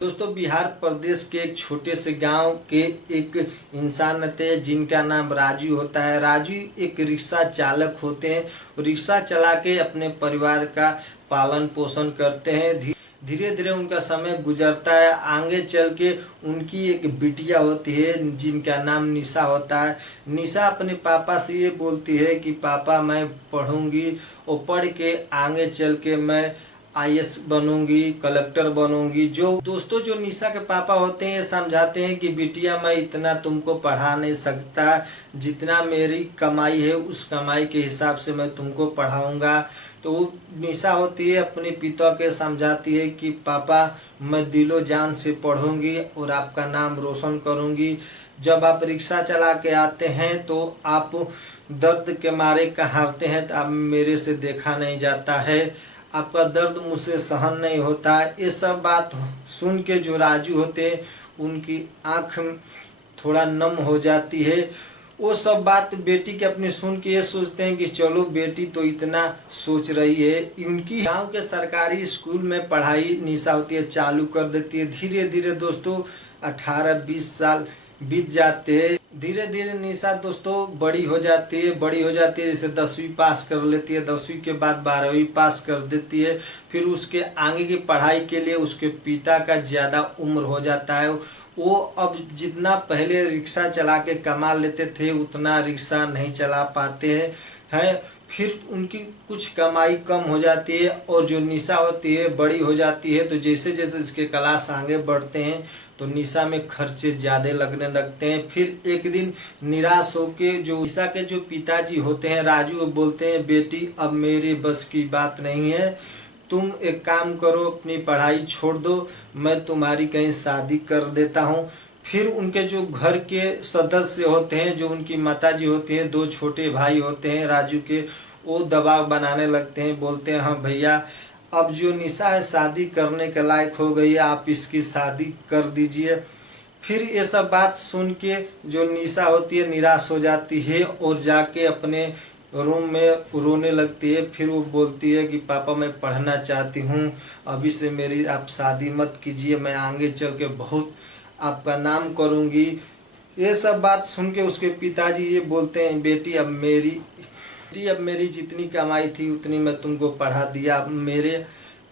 दोस्तों, बिहार प्रदेश के एक छोटे से गांव के एक इंसान थे जिनका नाम राजू होता है। राजू एक रिक्शा चालक होते हैं। रिक्शा चला के अपने परिवार का पालन पोषण करते हैं। धीरे धीरे उनका समय गुजरता है। आगे चल के उनकी एक बिटिया होती है जिनका नाम निशा होता है। निशा अपने पापा से ये बोलती है कि पापा, मैं पढ़ूंगी और पढ़ के आगे चल के मैं आईएएस बनूंगी, कलेक्टर बनूंगी। जो निशा के पापा होते हैं ये समझाते हैं कि बिटिया, मैं इतना तुमको पढ़ा नहीं सकता, जितना मेरी कमाई है उस कमाई के हिसाब से मैं तुमको पढ़ाऊंगा। तो निशा होती है अपने पिता के समझाती है कि पापा, मैं दिलो जान से पढ़ूंगी और आपका नाम रोशन करूंगी। जब आप रिक्शा चला के आते हैं तो आप दर्द के मारे कहारते हैं, तो आप मेरे से देखा नहीं जाता है, आपका दर्द मुझसे सहन नहीं होता। ये सब बात सुन के जो राजू होते हैं उनकी आँख थोड़ा नम हो जाती है। वो सब बात बेटी के अपनी सुन के ये सोचते हैं कि चलो, बेटी तो इतना सोच रही है। उनकी गांव के सरकारी स्कूल में पढ़ाई निशा होती है चालू कर देती है। धीरे धीरे दोस्तों 18-20 साल बीत जाते हैं। धीरे धीरे निशा दोस्तों बड़ी हो जाती है। जैसे 10वीं पास कर लेती है, 10वीं के बाद 12वीं पास कर देती है। फिर उसके आगे की पढ़ाई के लिए उसके पिता का ज़्यादा उम्र हो जाता है। वो अब जितना पहले रिक्शा चला के कमा लेते थे उतना रिक्शा नहीं चला पाते हैं। फिर उनकी कुछ कमाई कम हो जाती है और जो निशा होती है बड़ी हो जाती है। तो जैसे जैसे इसके क्लास आगे बढ़ते हैं तो निशा में खर्चे ज़्यादा लगने लगते हैं। फिर एक दिन निराश होके जो निशा के जो पिताजी होते हैं राजू, वो बोलते हैं, बेटी अब मेरे बस की बात नहीं है, तुम एक काम करो, अपनी पढ़ाई छोड़ दो, मैं तुम्हारी कहीं शादी कर देता हूँ। फिर उनके जो घर के सदस्य होते हैं, जो उनकी माताजी होती हैं, 2 छोटे भाई होते हैं राजू के, वो दबाव बनाने लगते हैं। बोलते हैं, हाँ भैया, अब जो निशा है शादी करने के लायक हो गई है, आप इसकी शादी कर दीजिए। फिर ये सब बात सुन के जो निशा होती है निराश हो जाती है और जाके अपने रूम में रोने लगती है। फिर वो बोलती है कि पापा, मैं पढ़ना चाहती हूँ, अभी से मेरी आप शादी मत कीजिए, मैं आगे चल के बहुत आपका नाम करूँगी। ये सब बात सुन के उसके पिताजी ये बोलते हैं, बेटी अब मेरी जितनी कमाई थी उतनी मैं तुमको पढ़ा दिया, अब मेरे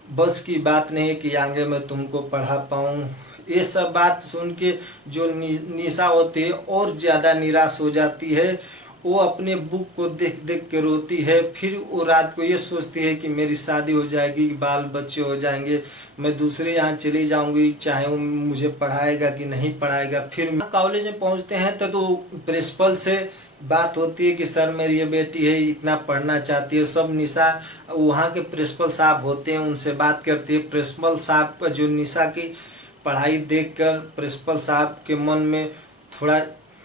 बस की बात नहीं कि आगे मैं तुमको पढ़ा पाऊँ। ये सब बात सुन के जो निशा होती है और ज़्यादा निराश हो जाती है। वो अपने बुक को देख देख के रोती है। फिर वो रात को ये सोचती है कि मेरी शादी हो जाएगी, बाल बच्चे हो जाएंगे, मैं दूसरे यहाँ चली जाऊंगी, चाहे वो मुझे पढ़ाएगा कि नहीं पढ़ाएगा। फिर कॉलेज में पहुँचते हैं तो प्रिंसिपल से बात होती है कि सर, मेरी ये बेटी है, इतना पढ़ना चाहती है। सब निशा वहाँ के प्रिंसिपल साहब होते हैं उनसे बात करती है। प्रिंसिपल साहब जो निशा की पढ़ाई देखकर प्रिंसिपल साहब के मन में थोड़ा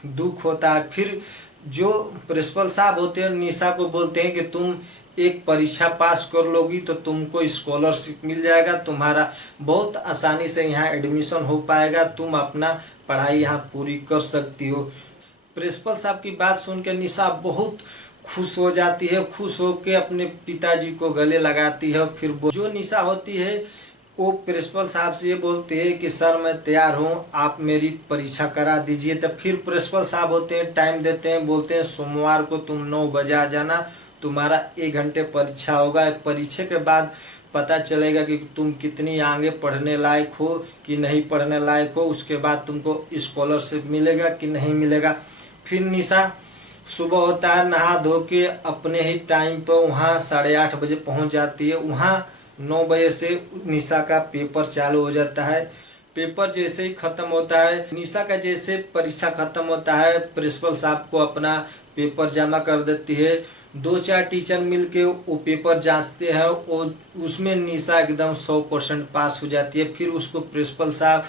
दुख होता है। फिर जो प्रिंसिपल साहब होते हैं निशा को बोलते हैं कि तुम एक परीक्षा पास कर लोगी तो तुमको स्कॉलरशिप मिल जाएगा, तुम्हारा बहुत आसानी से यहाँ एडमिशन हो पाएगा, तुम अपना पढ़ाई यहाँ पूरी कर सकती हो। प्रिंसिपल साहब की बात सुनकर निशा बहुत खुश हो जाती है। खुश होकर अपने पिताजी को गले लगाती है। फिर जो निशा होती है वो प्रिंसिपल साहब से ये बोलते हैं कि सर, मैं तैयार हूँ, आप मेरी परीक्षा करा दीजिए। तो फिर प्रिंसिपल साहब होते हैं, टाइम देते हैं, बोलते हैं सोमवार को तुम 9 बजे आ जाना, तुम्हारा 1 घंटे परीक्षा होगा। परीक्षा के बाद पता चलेगा कि तुम कितनी आगे पढ़ने लायक हो कि नहीं पढ़ने लायक हो। उसके बाद तुमको स्कॉलरशिप मिलेगा कि नहीं मिलेगा। फिर निशा सुबह होता है, नहा धो के अपने ही टाइम पर वहाँ 8:30 बजे पहुँच जाती है। वहाँ 9 बजे से निशा का पेपर चालू हो जाता है। पेपर जैसे ही खत्म होता है, निशा का जैसे परीक्षा खत्म होता है, प्रिंसिपल साहब को अपना पेपर जमा कर देती है। 2-4 टीचर मिलके वो पेपर जांचते हैं और उसमें निशा एकदम 100% पास हो जाती है। फिर उसको प्रिंसिपल साहब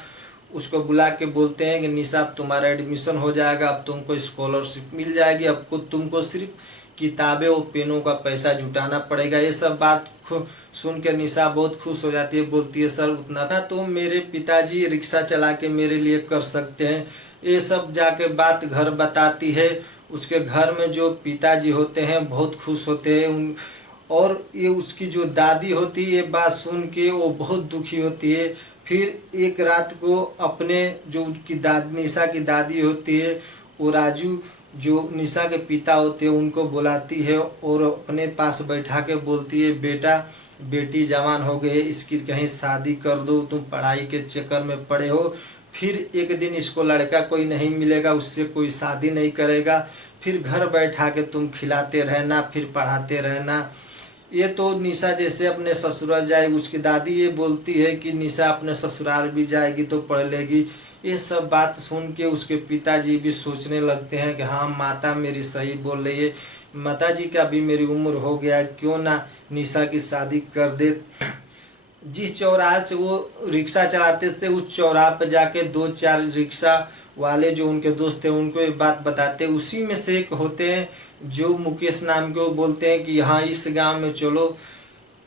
उसको बुला के बोलते हैं कि निशा, अब तुम्हारा एडमिशन हो जाएगा, अब तुमको स्कॉलरशिप मिल जाएगी, अब तुमको सिर्फ किताबें और पेनों का पैसा जुटाना पड़ेगा। ये सब बात सुन के निशा बहुत खुश हो जाती है। बोलती है, सर, उतना तो मेरे पिताजी रिक्शा चला के मेरे लिए कर सकते हैं। ये सब जाके बात घर बताती है। उसके घर में जो पिताजी होते हैं बहुत खुश होते हैं। और ये उसकी जो दादी होती है ये बात सुन के वो बहुत दुखी होती है। फिर एक रात को अपने जो उनकी निशा की दादी होती है वो राजू जो निशा के पिता होते हैं उनको बुलाती है और अपने पास बैठा के बोलती है, बेटा बेटी जवान हो गई, इसकी कहीं शादी कर दो, तुम पढ़ाई के चक्कर में पड़े हो। फिर एक दिन इसको लड़का कोई नहीं मिलेगा, उससे कोई शादी नहीं करेगा, फिर घर बैठा के तुम खिलाते रहना, फिर पढ़ाते रहना। ये तो निशा जैसे अपने ससुराल जाएगी, उसकी दादी ये बोलती है कि निशा अपने ससुराल भी जाएगी तो पढ़ लेगी। ये सब बात सुन के उसके पिताजी भी सोचने लगते हैं कि हाँ माता मेरी सही बोल रही है, माताजी का भी मेरी उम्र हो गया, क्यों ना निशा की शादी कर दे। जिस चौराहे से वो रिक्शा चलाते थे उस चौराहे पर जाके 2-4 रिक्शा वाले जो उनके दोस्त थे उनको ये बात बताते, उसी में से एक होते हैं जो मुकेश नाम के, वो बोलते हैं कि हाँ इस गांव में चलो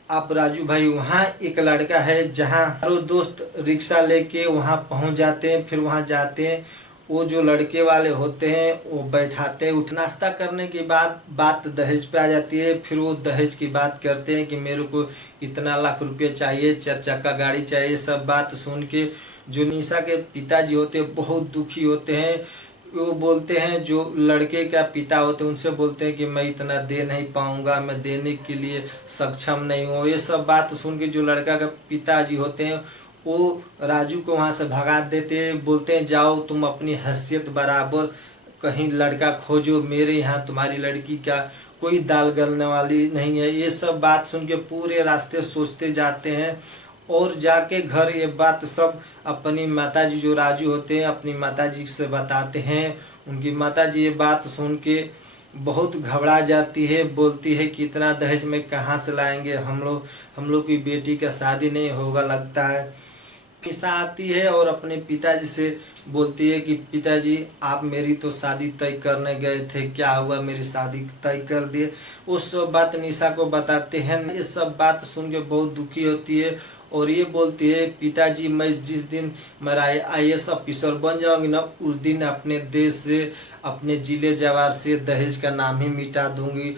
आप राजू भाई, वहाँ एक लड़का है जहाँ हर दोस्त रिक्शा लेके वहाँ पहुँच जाते हैं। फिर वहाँ जाते हैं, वो जो लड़के वाले होते हैं वो बैठाते हैं, उठ नाश्ता करने के बाद बात दहेज पे आ जाती है। फिर वो दहेज की बात करते हैं कि मेरे को इतना लाख रुपये चाहिए, 4 चक्का गाड़ी चाहिए। सब बात सुन के जो निशा के पिताजी होते हैं बहुत दुखी होते हैं। वो बोलते हैं, जो लड़के का पिता होते हैं उनसे बोलते हैं कि मैं इतना दे नहीं पाऊंगा, मैं देने के लिए सक्षम नहीं हूँ। ये सब बात सुन के जो लड़का का पिताजी होते हैं वो राजू को वहाँ से भगा देते हैं, बोलते हैं जाओ तुम अपनी हैसियत बराबर कहीं लड़का खोजो, मेरे यहाँ तुम्हारी लड़की का कोई दाल गलने वाली नहीं है। ये सब बात सुन के पूरे रास्ते सोचते जाते हैं और जाके घर ये बात सब अपनी माताजी जो राजू होते हैं अपनी माताजी से बताते हैं। उनकी माताजी ये बात सुन के बहुत घबरा जाती है, बोलती है कि इतना दहेज में कहाँ से लाएंगे, हम लोग की बेटी का शादी नहीं होगा लगता है। निशा आती है और अपने पिताजी से बोलती है कि पिताजी आप मेरी तो शादी तय करने गए थे, क्या हुआ, मेरी शादी तय कर दिए। वो सब बात निशा को बताते हैं। ये सब बात सुन के बहुत दुखी होती है और ये बोलती है, पिताजी मैं जिस दिन मेरा IAS ऑफिसर बन जाऊंगी ना, उस दिन अपने देश से अपने जिले जवार से दहेज का नाम ही मिटा दूंगी।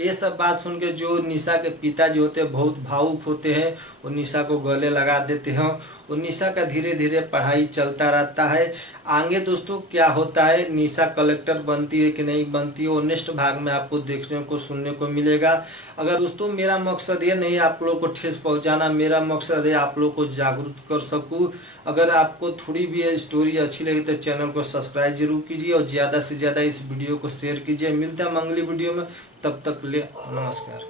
ये सब बात सुन के जो निशा के पिताजी होते हैं बहुत भावुक होते हैं और निशा को गले लगा देते हैं और निशा का धीरे धीरे पढ़ाई चलता रहता है। आगे दोस्तों क्या होता है, निशा कलेक्टर बनती है कि नहीं बनती है, और नेक्स्ट भाग में आपको देखने को सुनने को मिलेगा। अगर दोस्तों मेरा मकसद ये नहीं आप लोग को ठेस पहुंचाना, मेरा मकसद है आप लोग को जागरूक कर सकूं। अगर आपको थोड़ी भी स्टोरी अच्छी लगी तो चैनल को सब्सक्राइब जरूर कीजिए और ज़्यादा से ज़्यादा इस वीडियो को शेयर कीजिए। मिलते हैं अगली वीडियो में, तब तक ले नमस्कार।